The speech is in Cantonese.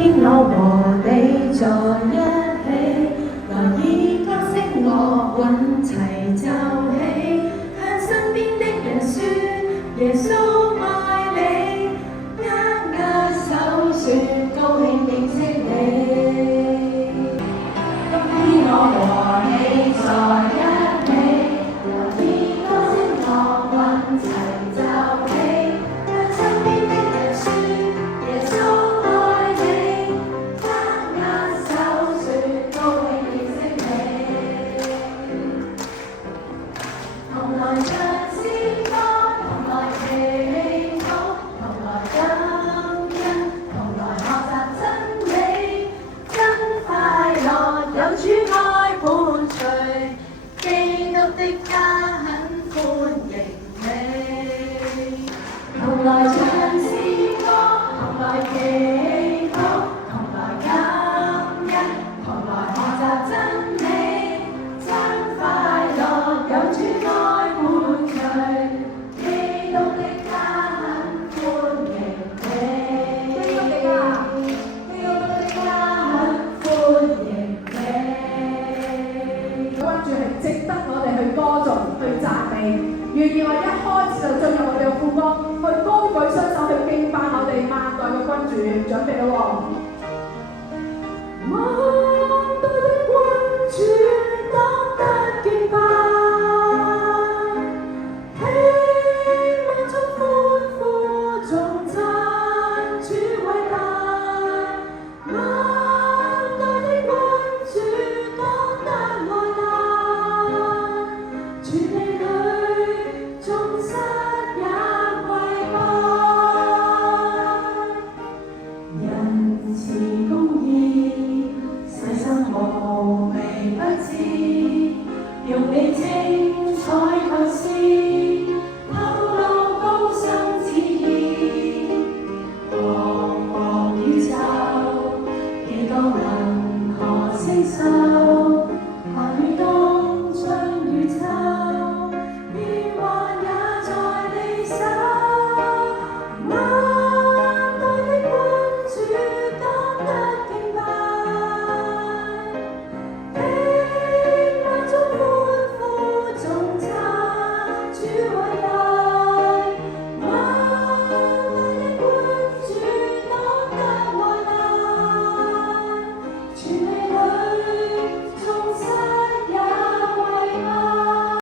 天我和你在一起，來以歌聲樂韻齊奏起，向身邊的人說耶穌愛你，握握手說高興認識你。今天我和你在一起，來以歌聲樂韻齊奏起，向身邊的人說耶穌愛你，握握手說高興認識你。同來唱詩歌，同來祈禱，同來感恩，同來學習真理，真快樂有主愛伴隨，基督的家很歡迎你。同來唱詩歌，同來祈禱，同來感恩，同來學習真理，真快樂有主愛伴隨，基督的家很歡迎你。基督的家，基督的家很歡迎你。君主係值得我哋去歌頌、去讚美，願意我一開始就進入我哋嘅副歌，去高舉雙手去敬拜我哋萬代嘅君主，準備咯喎！萬代的君主。